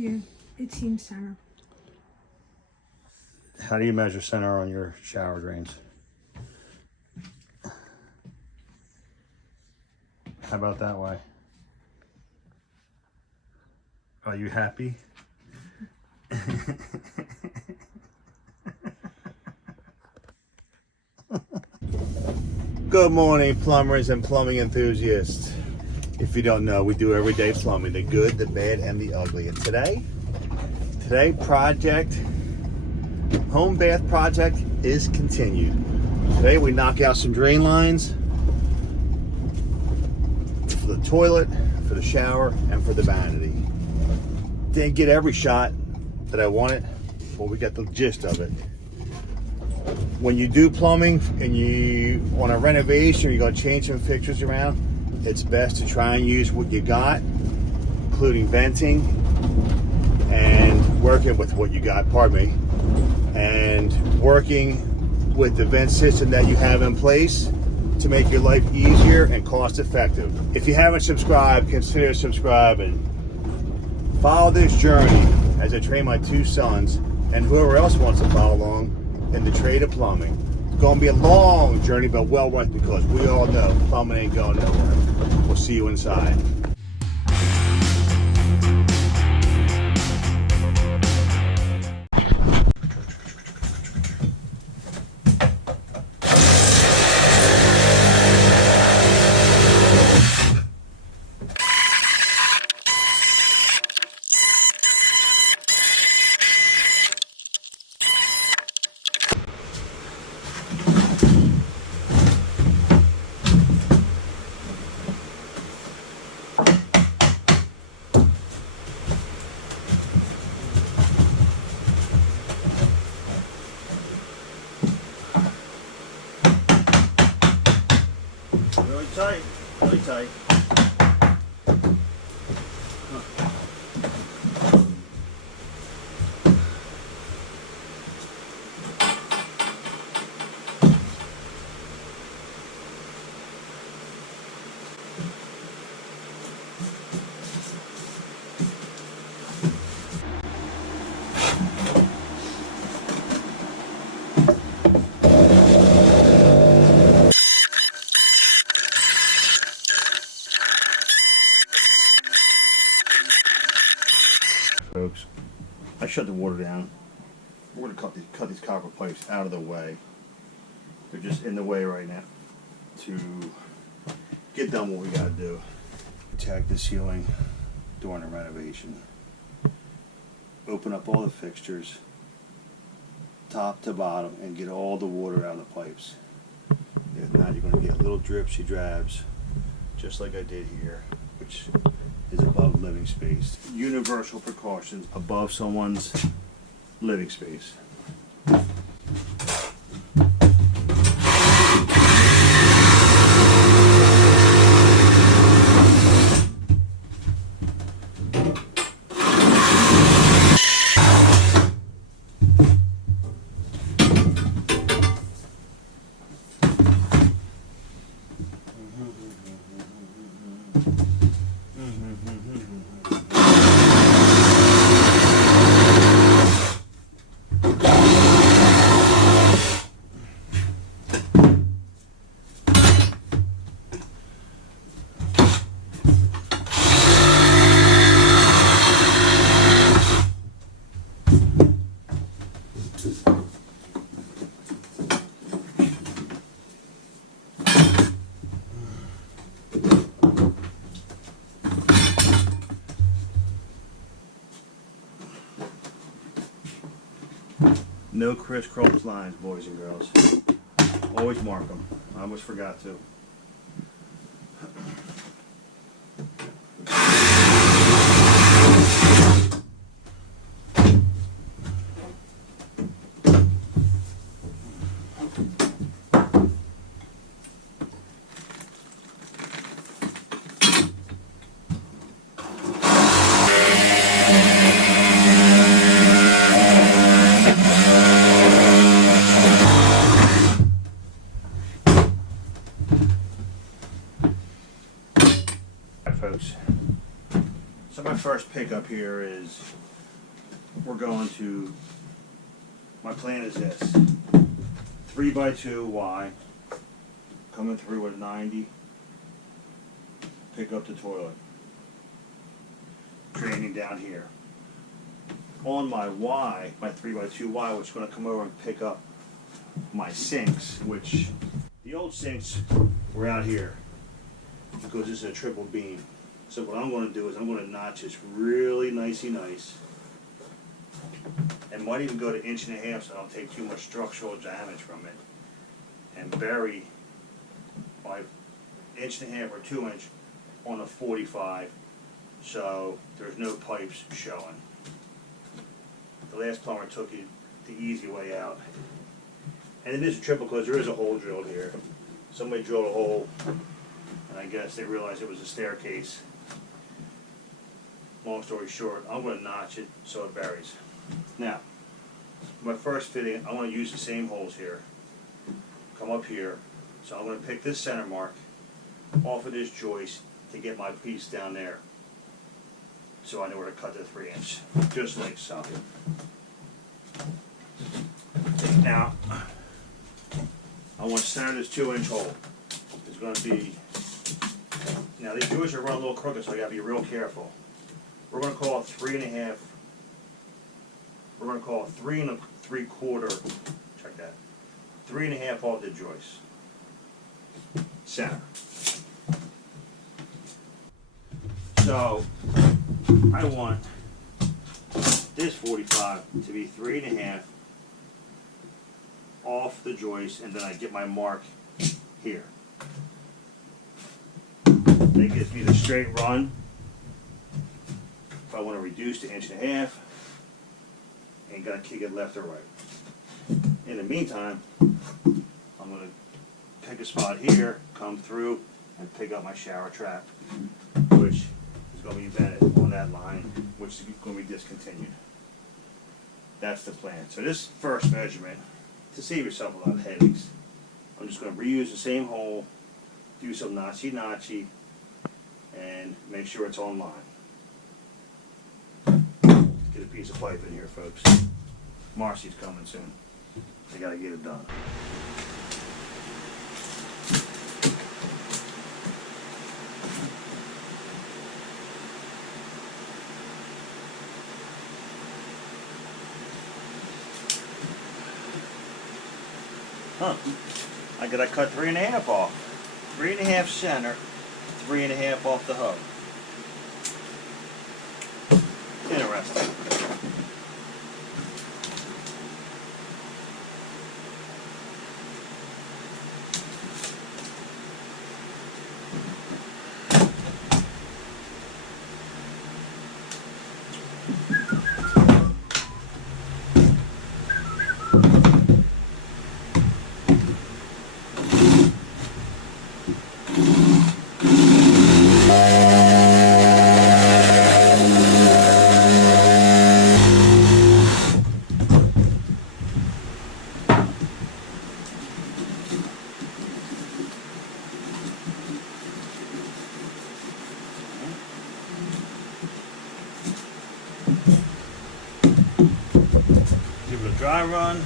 Yeah, it seems center. How do you measure center on your shower drains? How about that way? Are you happy? Good morning, plumbers and plumbing enthusiasts. If you don't know, we do everyday plumbing, the good, the bad, and the ugly. And today project, home bath project is continued. Today we knock out some drain lines for the toilet, for the shower, and for the vanity. Didn't get every shot that I wanted, but we got the gist of it. When you do plumbing and you on a renovation or you're going to change some fixtures around, it's best to try and use what you got, including venting and working with what you got, and working with the vent system that you have in place to make your life easier and cost effective. If you haven't subscribed, consider subscribing. Follow this journey as I train my two sons and whoever else wants to follow along in the trade of plumbing. It's going to be a long journey, but well worth it because we all know plumbing ain't going nowhere. We'll see you inside. Really tight, really tight. Folks, I shut the water down. We're going to cut these copper pipes out of the way. They're just in the way right now to get done what we got to do. Protect the ceiling during a renovation. Open up all the fixtures, top to bottom, and get all the water out of the pipes. If not, you're going to get little dripsy drabs, just like I did here, which is above living space. Universal precautions above someone's living space. No crisscross lines, boys and girls. Always mark them. I almost forgot to. Folks, so my first pickup here is we're going to, my plan is this, 3x2 Y, coming through at 90, pick up the toilet, draining down here. On my Y, my 3x2 Y, which is going to come over and pick up my sinks, which the old sinks were out here because this is a triple beam. So what I'm going to do is I'm going to notch this really nicey nice, and might even go to 1.5 inches so I don't take too much structural damage from it, and bury my 1.5 inches or 2 inch on a 45 so there's no pipes showing. The last plumber took it the easy way out. And it is a triple because there is a hole drilled here. Somebody drilled a hole, and I guess they realized it was a staircase. Long story short, I'm going to notch it so it buries. Now, my first fitting, I want to use the same holes here. Come up here. So I'm going to pick this center mark off of this joist to get my piece down there. So I know where to cut the 3 inch, just like so. Now, I want to center this 2 inch hole. It's going to be, now these joists are run a little crooked, so I got to be real careful. We're going to call it 3.5. We're going to call it 3 3/4. Check that. 3.5 off the joist. Center. So I want this 45 to be 3.5 off the joist, and then I get my mark here. That gives me the straight run. If I want to reduce to 1.5 inches, and got to kick it left or right. In the meantime, I'm going to pick a spot here, come through, and pick up my shower trap, which is going to be vented on that line, which is going to be discontinued. That's the plan. So this first measurement, to save yourself a lot of headaches, I'm just going to reuse the same hole, do some notchy, and make sure it's on line. Get a piece of pipe in here, folks. Marcy's coming soon. I got to get it done. Huh. I gotta cut 3.5 off. 3.5 center, 3.5 off the hub. Interesting. Give it a dry run.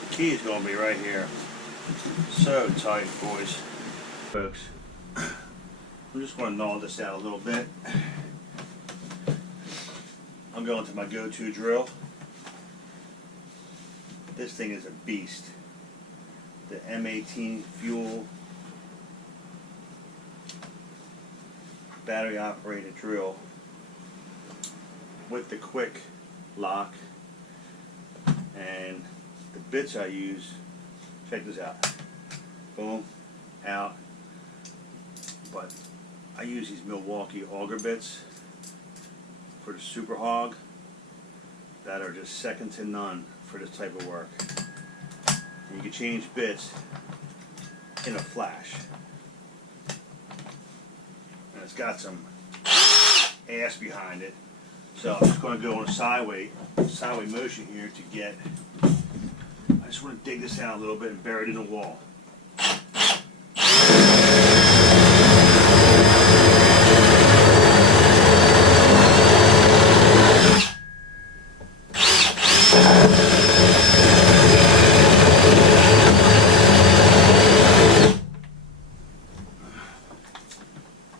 The key is going to be right here. So tight, boys. Folks, I'm just going to gnaw this out a little bit. I'm going to my go-to drill. This thing is a beast. The M18 fuel battery operated drill with the quick lock, and the bits I use, check this out. Boom, out. But I use these Milwaukee auger bits for the Super Hog that are just second to none for this type of work. And you can change bits in a flash. And it's got some ass behind it, So I'm just going to go on a sideway motion here to get, I just want to dig this out a little bit and bury it in the wall.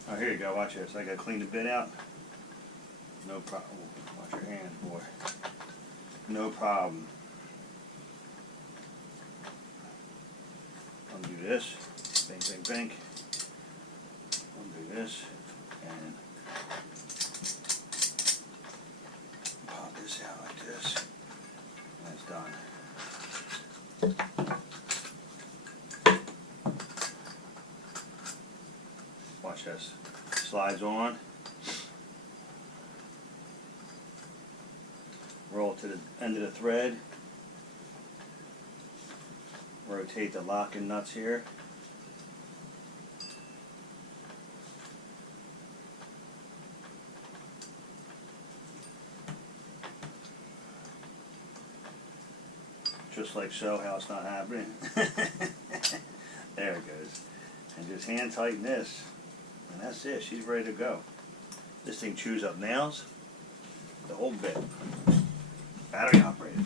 Oh, here you go, watch this. I got to clean the bit out. No problem. Watch your hands, boy. No problem. Undo this. Bang, bang, bang. Undo this. And pop this out like this. And it's done. Watch this. Slides on. Roll to the end of the thread. Rotate the lock and nuts here. Just like so, how it's not happening. There it goes. And just hand tighten this. And that's it. She's ready to go. This thing chews up nails. The whole bit. Battery operated.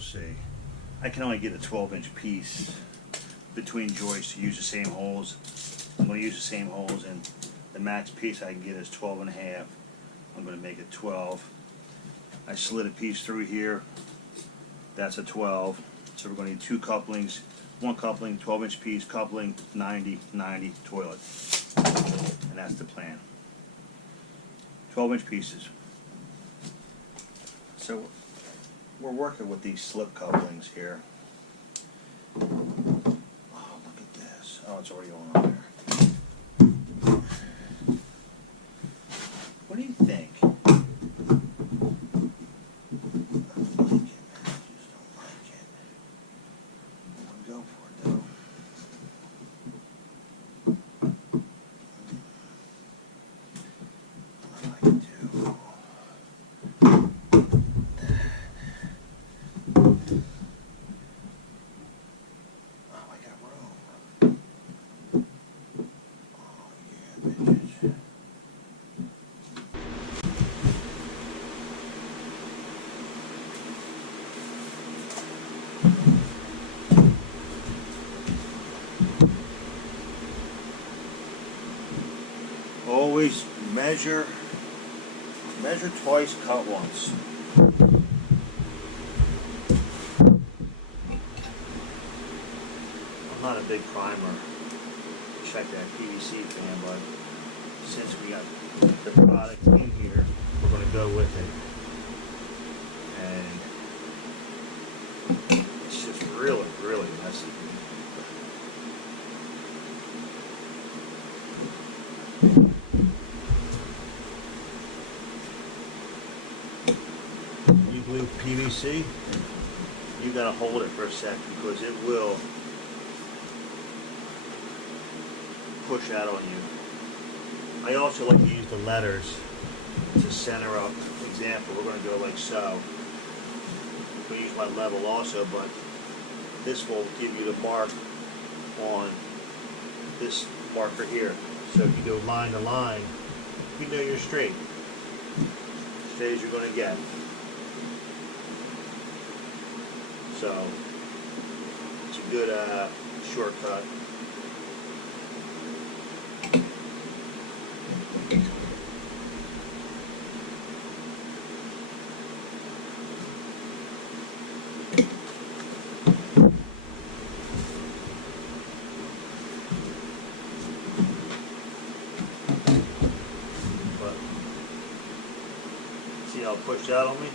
See, I can only get a 12-inch piece between joists to use the same holes. I'm going to use the same holes, and the max piece I can get is 12 and a half. I'm going to make it 12. I slid a piece through here. That's a 12. So we're going to need two couplings. One coupling, 12-inch piece, coupling, 90, 90, toilet. And that's the plan. 12-inch pieces. So we're working with these slip couplings here. Oh, look at this. Oh, it's already on there. What do you think? Always measure twice, cut once. I'm not a big primer. Check that PVC fan, but since we got the product in here, we're going to go with it. And it's just really, really messy. PVC, you gotta hold it for a sec because it will push out on you. I also like to use the letters to center up. Example, we're gonna go like so. I'm gonna use my level also, but this will give you the mark on this marker here. So if you go line to line, you know you're straight. Straight as you're gonna get. So it's a good shortcut. But see how it pushed out on me?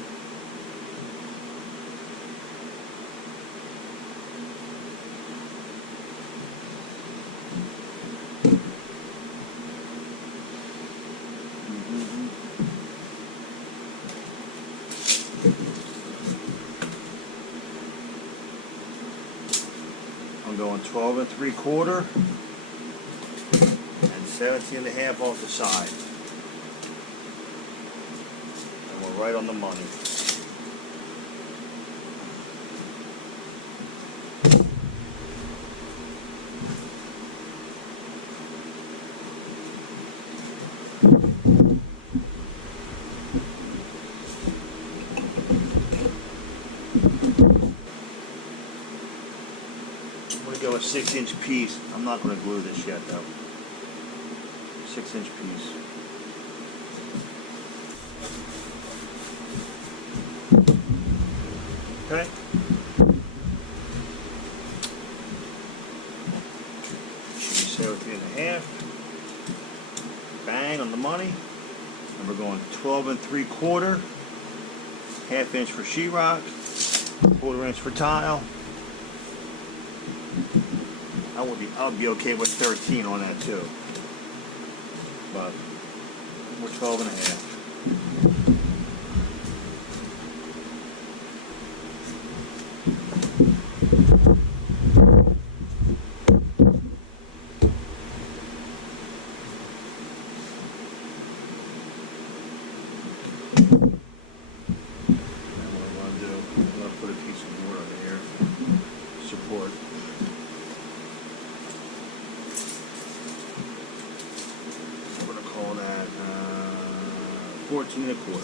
going 12 3/4 and 17 1/2 off the side. And we're right on the money. Go a 6-inch piece. I'm not going to glue this yet though. 6-inch piece. Okay. Should be 17 1/2. Bang on the money. And we're going 12 3/4. 1/2 inch for sheetrock. 1/4 inch for tile. I'll be okay with 13 on that too. But we're 12 1/2. Support. 14 1/4.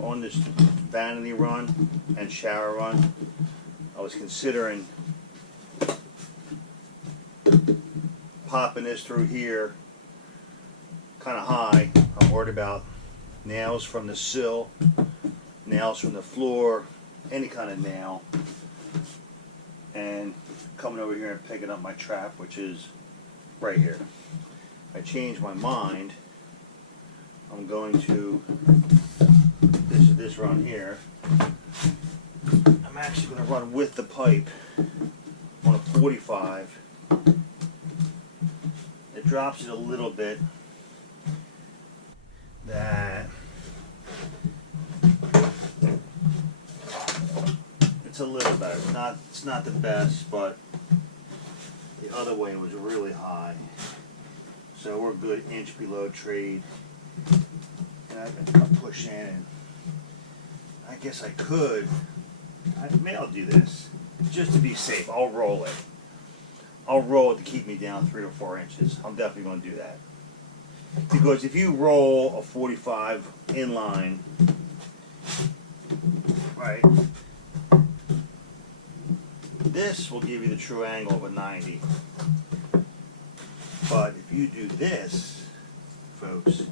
On this vanity run and shower run, I was considering popping this through here kind of high. I'm worried about nails from the sill, nails from the floor, any kind of nail, and coming over here and picking up my trap, which is right here. I changed my mind. I'm going to, this run here, I'm actually going to run with the pipe on a 45. It drops it a little bit. That it's a little better. It's not the best, but the other way was really high. So we're a good inch below trade. And I'll push in, and I guess I could. Maybe I'll do this just to be safe. I'll roll it. I'll roll it to keep me down 3 or 4 inches. I'm definitely going to do that. Because if you roll a 45 inline, right, this will give you the true angle of a 90. But if you do this, folks,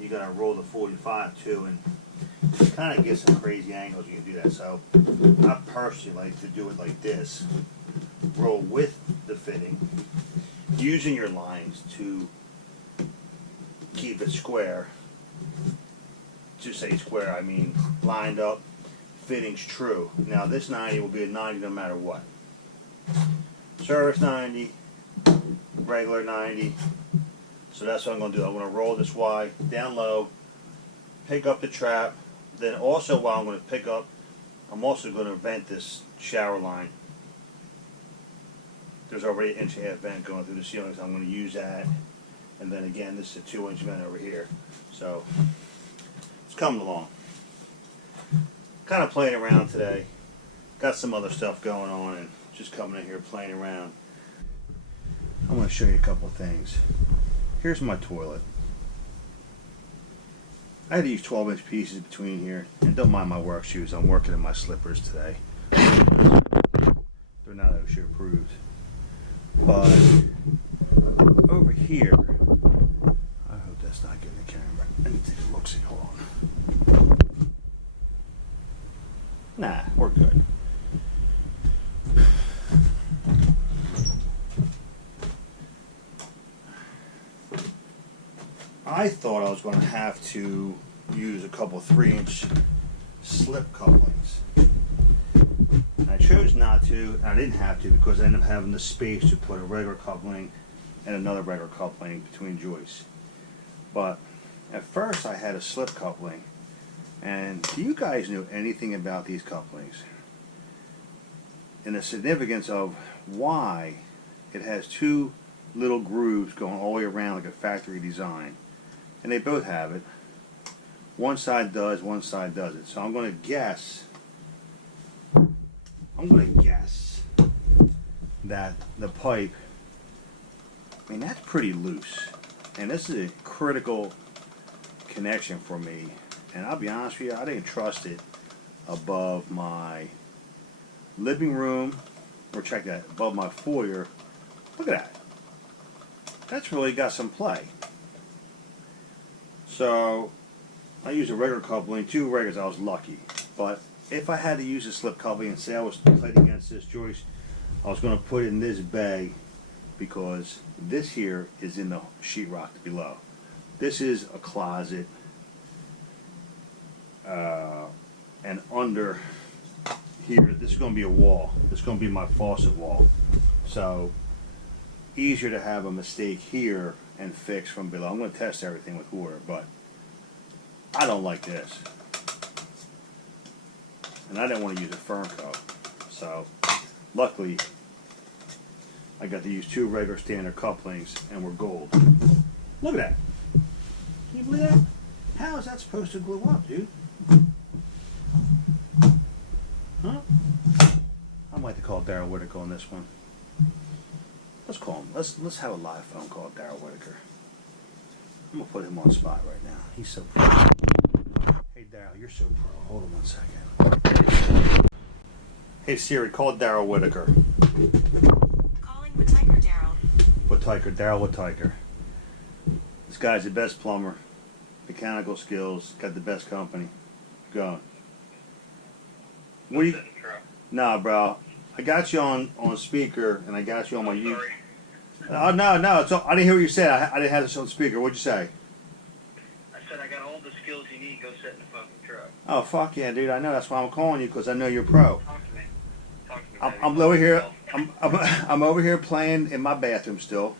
you gotta roll the 45 too, and kind of get some crazy angles. You can do that. So I personally like to do it like this: roll with the fitting, using your lines to keep it square. To say square, I mean lined up, fittings true. Now this 90 will be a 90 no matter what. Service 90, regular 90. So that's what I'm going to do. I'm going to roll this Y down low, pick up the trap. Then also while I'm going to pick up, I'm also going to vent this shower line. There's already an 1.5 inch vent going through the ceiling, so I'm going to use that. And then again, this is a 2-inch vent over here. So it's coming along. Kind of playing around today. Got some other stuff going on and just coming in here playing around. I'm going to show you a couple of things. Here's my toilet. I had to use 12-inch pieces between here. And don't mind my work shoes. I'm working in my slippers today. They're not OSHA approved. But over here, I hope that's not getting the camera. Let me take a look. See, hold on. Nah, we're good. I thought I was going to have to use a couple 3-inch slip couplings. And I chose not to, and I didn't have to because I ended up having the space to put a regular coupling and another regular coupling between joists. But at first I had a slip coupling. And do you guys know anything about these couplings? And the significance of why it has two little grooves going all the way around like a factory design. And they both have it. One side does, one side doesn't. So I'm going to guess that the pipe, I mean, that's pretty loose. And this is a critical connection for me. And I'll be honest with you, I didn't trust it above my living room, or check that, above my foyer. Look at that. That's really got some play. So I used a regular coupling, two regulars, I was lucky. But if I had to use a slip coupling and say I was played against this joist, I was going to put it in this bay because this here is in the sheetrock below. This is a closet, and under here, this is going to be a wall. This is going to be my faucet wall. So easier to have a mistake here and fix from below. I'm going to test everything with water, but I don't like this. And I didn't want to use a Fernco. So luckily I got to use two regular standard couplings and we're gold. Look at that. Can you believe that? How is that supposed to glue up, dude? Huh? I might have to call Daryl Whitaker on this one. Let's call him. Let's have a live phone call with Daryl Whitaker. I'm gonna put him on the spot right now. He's so pro. Hey Daryl, you're so pro. Hold on 1 second. Hey Siri, call Daryl Whitaker. Calling Whitaker, Daryl. Whitaker, Daryl Whitaker. This guy's the best plumber. Mechanical skills, got the best company. Going. What do you? Nah, bro. I got you on speaker, and I got you on my YouTube. Oh no! It's all, I didn't hear what you said. I didn't have this on speaker. What'd you say? I said I got all the skills you need. Go sit in the fucking truck. Oh fuck yeah, dude! I know. That's why I'm calling you, because I know you're pro. Talk to me. Talk to me. I'm over here. I'm over here playing in my bathroom still.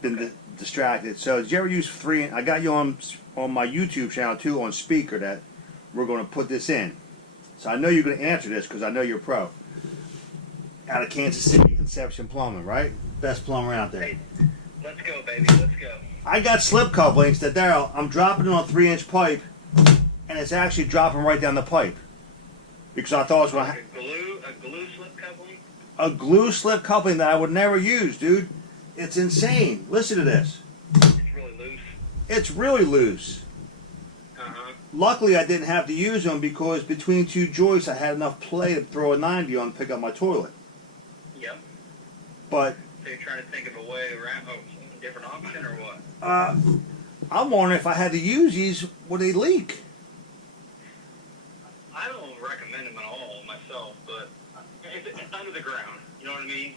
Been distracted. So did you ever use I got you on my YouTube channel too on speaker that we're going to put this in. So I know you're going to answer this because I know you're pro. Out of Kansas City, Conception Plumbing, right? Best plumber out there. Hey, let's go, baby. Let's go. I got slip couplings that Daryl, I'm dropping it on 3-inch pipe, and it's actually dropping right down the pipe. Because I thought it was going to a glue slip coupling? a glue slip coupling that I would never use, dude. It's insane. Listen to this. It's really loose. It's really loose. Uh-huh. Luckily, I didn't have to use them because between two joists, I had enough play to throw a 90 on and pick up my toilet. Yep. But So you're trying to think of a way around, a different option or what? I'm wondering if I had to use these, would they leak? I don't recommend them at all myself, but if it's under the ground, you know what I mean?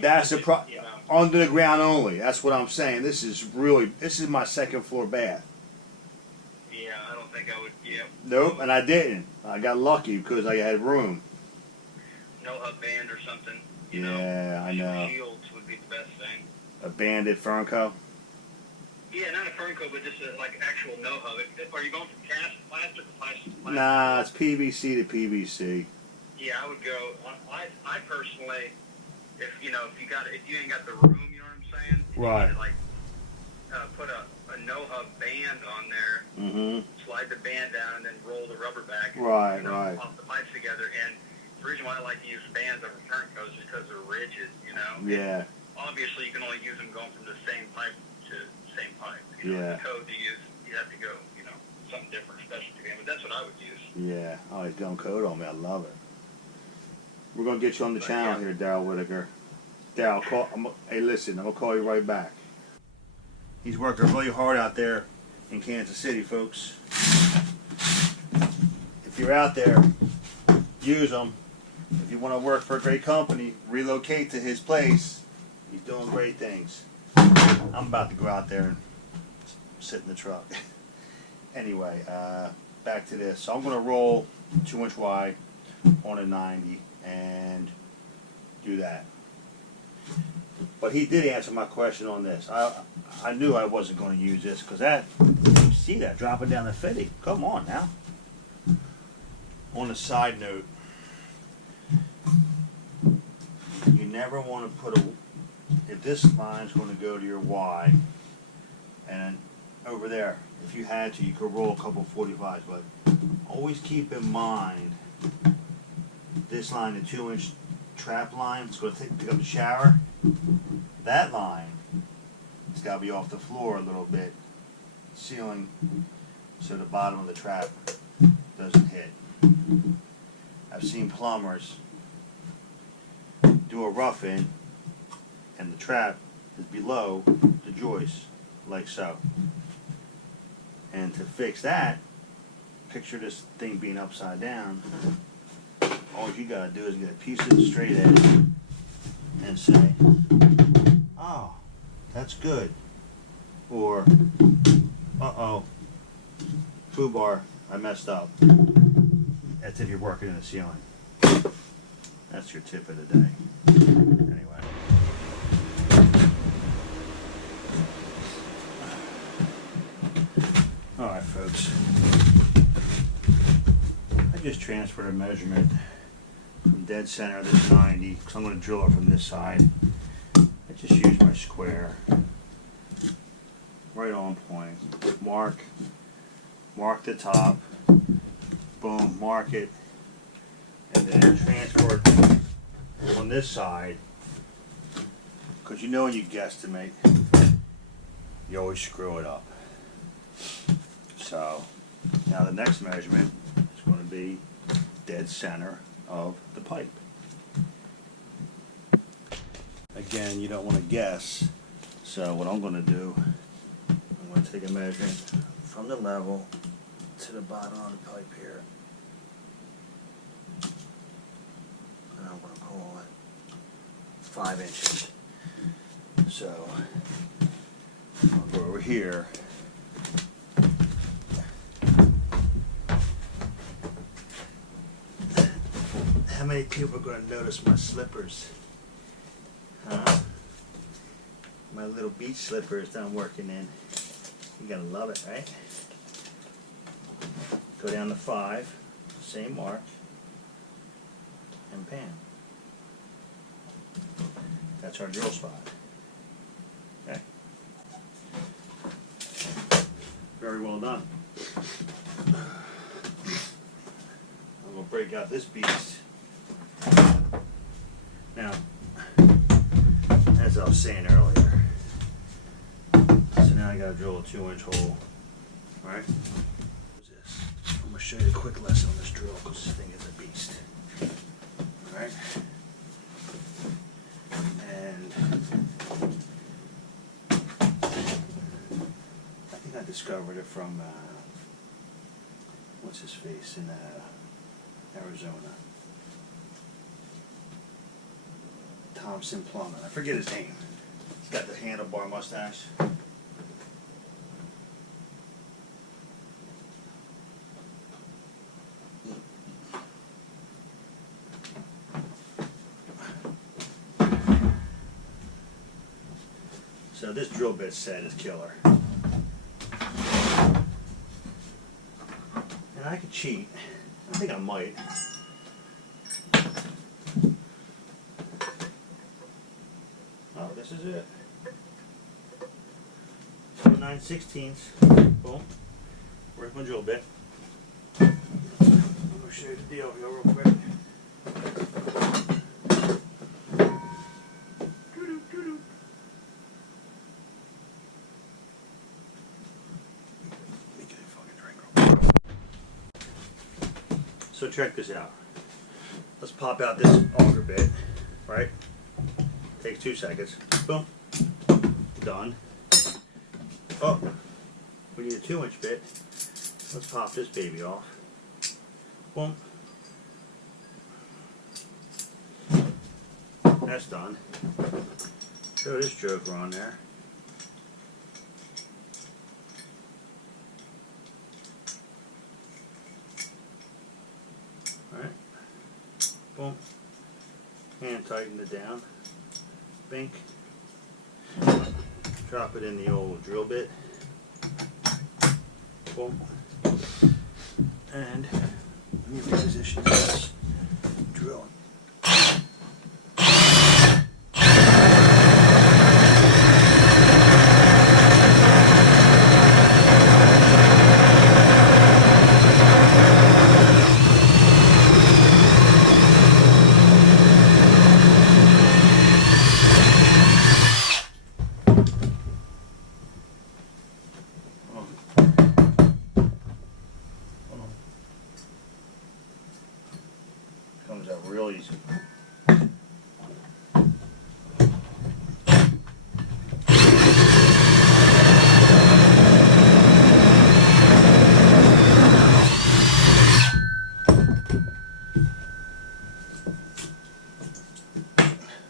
That's the problem. You know. Under the ground only. That's what I'm saying. This is my second floor bath. Yeah, I don't think I would. Yeah. Nope, and I didn't. I got lucky because I had room. No hub band or something. You Yeah, know. I know. Shields would be the best thing. A banded Fernco. Yeah, not a Fernco, but just like actual no hub. Are you going from cast plastic to plastic? Nah, it's PVC to PVC. Yeah, I would go. I personally, if you ain't got the room, you know what I'm saying? Right. You like put a no hub band on there. Mm-hmm. Slide the band down and then roll the rubber back. Right, you know, right. Pop the pipes together. And the reason why I like to use bands over Ferncos is because they're rigid. You know. Yeah. Obviously, you can only use them going from the same pipe to the same pipe. You know, Yeah. the code to use, you have to go, something different, specialty band. But that's what I would use. Yeah. Oh, he's going code on me. I love it. We're gonna get you on the channel here, Daryl Whitaker. Daryl, hey, listen, I'm gonna call you right back. He's working really hard out there in Kansas City, folks. If you're out there, use them. If you want to work for a great company, relocate to his place. He's doing great things. I'm about to go out there and sit in the truck. Anyway, back to this. So I'm going to roll 2-inch wide. on a 90 and do that. But he did answer my question on this. I knew I wasn't going to use this because that, you see that dropping down the fitting. Come on now. On a side note, you never want to put a, if this line's going to go to your Y, and over there, if you had to, you could roll a couple 45s, but always keep in mind this line, the 2-inch trap line, it's going to pick up the shower. That line, it's got to be off the floor a little bit, ceiling, so the bottom of the trap doesn't hit. I've seen plumbers do a rough in, and the trap is below the joist, like so. And to fix that, picture this thing being upside down. All you gotta do is get a piece of the straight edge and say, oh, that's good. Or, uh-oh, foobar, I messed up. That's if you're working in the ceiling. That's your tip of the day. Anyway. Alright folks. I just transferred a measurement from dead center of this 90, because I'm going to drill it from this side. I just used my square. Right on point. Mark the top. Boom, mark it. And then transfer it on this side. Because you know when you guesstimate, you always screw it up. So, now the next measurement is going to be dead center of the pipe. Again, you don't want to guess, so what I'm going to do, I'm going to take a measurement from the level to the bottom of the pipe here, and I'm going to call it 5 inches. So I'll go over here. How many people are going to notice my slippers? Huh? My little beach slippers that I'm working in. You're going to love it, right? Go down to 5, same mark, and pan. That's our drill spot. Okay? Very well done. I'm going to break out this beast. Now, as I was saying earlier, so now I got to drill a 2-inch hole, right? What's this? I'm going to show you a quick lesson on this drill because this thing is a beast. Alright? And I think I discovered it from, what's his face, in Arizona. Thompson Plumber. I forget his name. He's got the handlebar mustache. So this drill bit set is killer. And I could cheat. I think I might. Oh, this is it. 9/16. Boom. Where's my drill bit? I'm going to show you the deal here real quick. So check this out. Let's pop out this auger bit, right? Takes 2 seconds. Boom. Done. Oh, we need a 2-inch bit. Let's pop this baby off. Boom. That's done. Throw this joker on there. Alright. Boom. Hand tighten it down. Bink. Drop it in the old drill bit. Boom. And let me reposition this drill. Comes out real easy.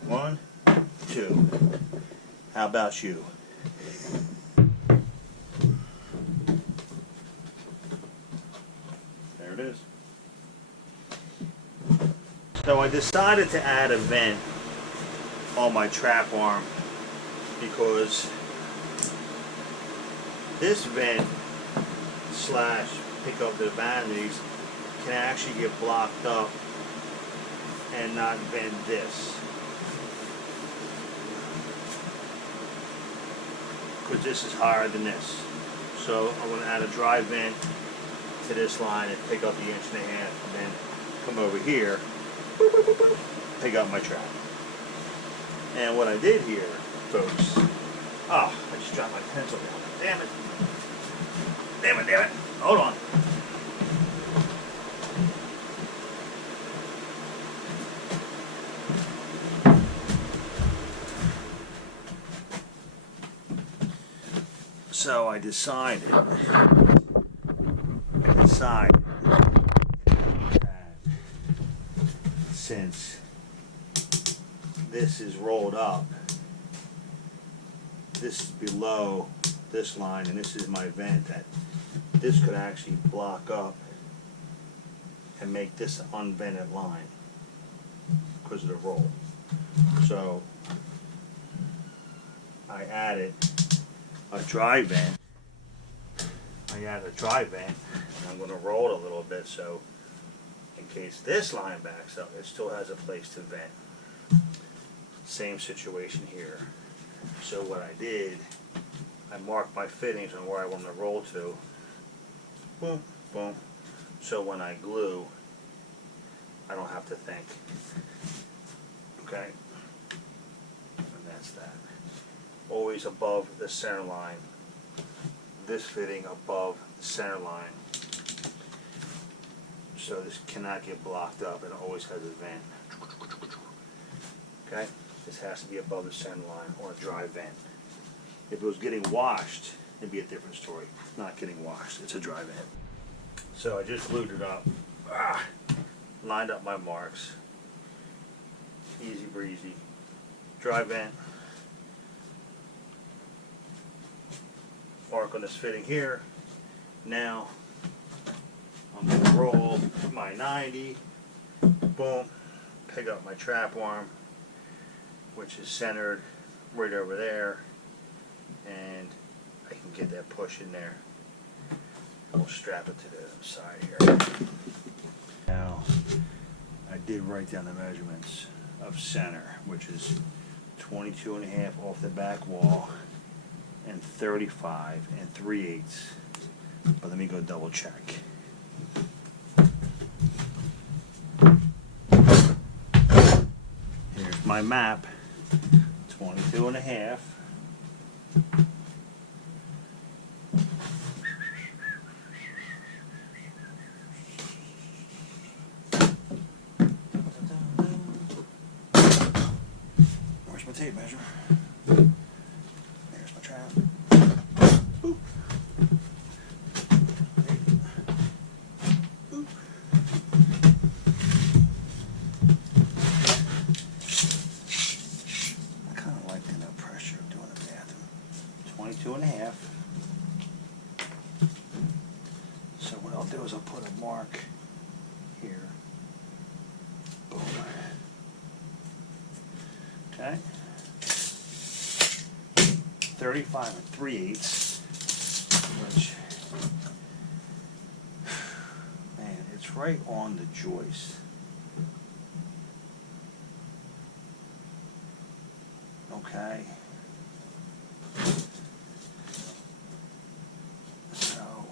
One, two. How about you? There it is. So I decided to add a vent on my trap arm because this vent slash pick up the vanities can actually get blocked up and not vent this. Because this is higher than this. So I'm going to add a dry vent to this line and pick up the 1.5 inches and then come over here, pick up my trap. And what I did here, folks, oh, I just dropped my pencil down. Damn it. Damn it, damn it. Hold on. So I decided that since this is rolled up, this is below this line and this is my vent, that this could actually block up and make this an unvented line because of the roll. So I added a dry vent. I added a dry vent, and I'm going to roll it a little bit so in case this line backs up, it still has a place to vent. Same situation here. So what I did, I marked my fittings on where I want to roll to. Boom, boom. So when I glue, I don't have to think. Okay? And that's that. Always above the center line. This fitting above the center line. So this cannot get blocked up, and it always has a vent. Okay? This has to be above the center line or a dry vent. If it was getting washed, it'd be a different story. It's not getting washed, it's a dry vent. So I just glued it up. Lined up my marks. Easy breezy. Dry vent. Mark on this fitting here. Now I'm going to roll my 90, boom, pick up my trap arm, which is centered right over there, and I can get that push in there. We'll strap it to the side here. Now I did write down the measurements of center, which is 22.5 off the back wall and 35 3/8. But let me go double check. Here's my map. 22.5. Where's my tape measure? There's my trap. Boop. Boop. I kind of like the no pressure of doing a bathroom. 22.5. So what I'll do is I'll put a mark here. Boom. 35 3/8, which, man, it's right on the joist. Okay. So,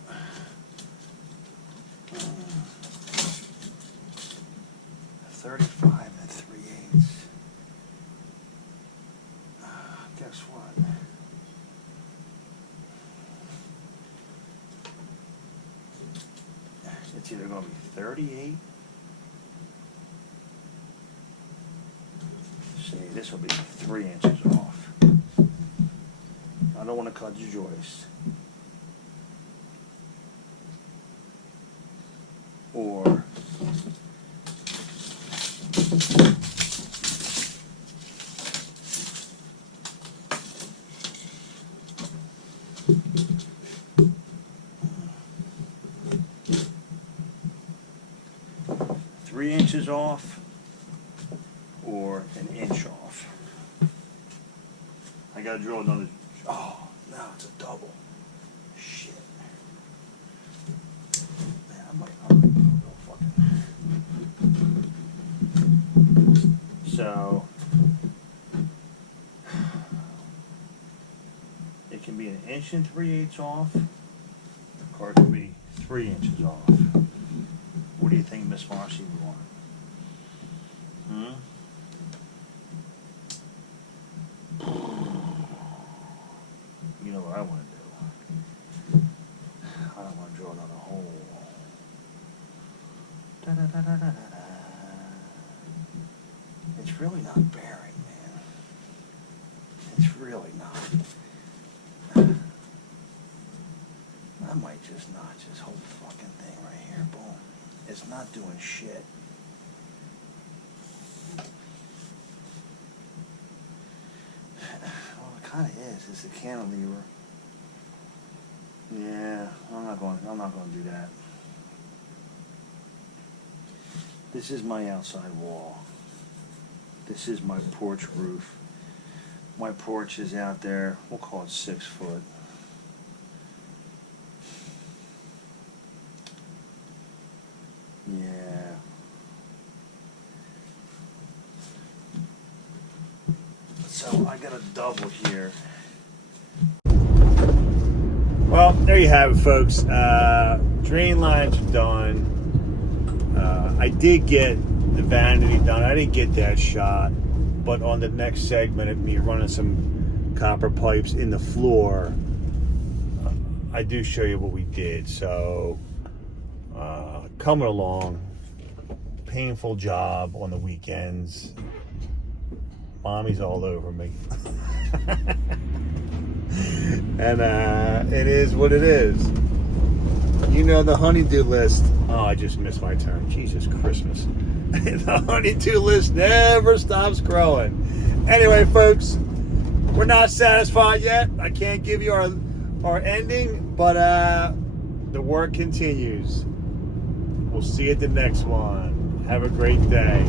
35 3/8. Guess what? It's either going to be 38. See, this will be 3 inches off. I don't want to cut the joist. Or three inches off, or an inch off. I gotta drill another. Oh, no, it's a double. Shit. Man, I might go fucking. So, it can be an inch and 3/8 off, or it can be 3 inches off. What do you think Miss Marcy would want? You know what I want to do? I don't want to drill another hole. Da-da-da-da-da-da. It's really not bearing, man. It's really not. I might just notch this whole fucking thing right here. Boom. It's not doing shit. Well, it kind of is. It's a cantilever. Yeah, I'm not going to do that. This is my outside wall. This is my porch roof. My porch is out there. We'll call it 6 foot. Yeah. So I got a double here. Well, there you have it, folks. Drain lines are done. I did get the vanity done. I didn't get that shot, but on the next segment of me running some copper pipes in the floor, I do show you what we did. So coming along, painful job on the weekends. Mommy's all over me. And it is what it is. You know the honey-do list. Oh, I just missed my turn. Jesus Christmas. The honey-do list never stops growing. Anyway, folks, we're not satisfied yet. I can't give you our ending, but the work continues. We'll see you at the next one. Have a great day.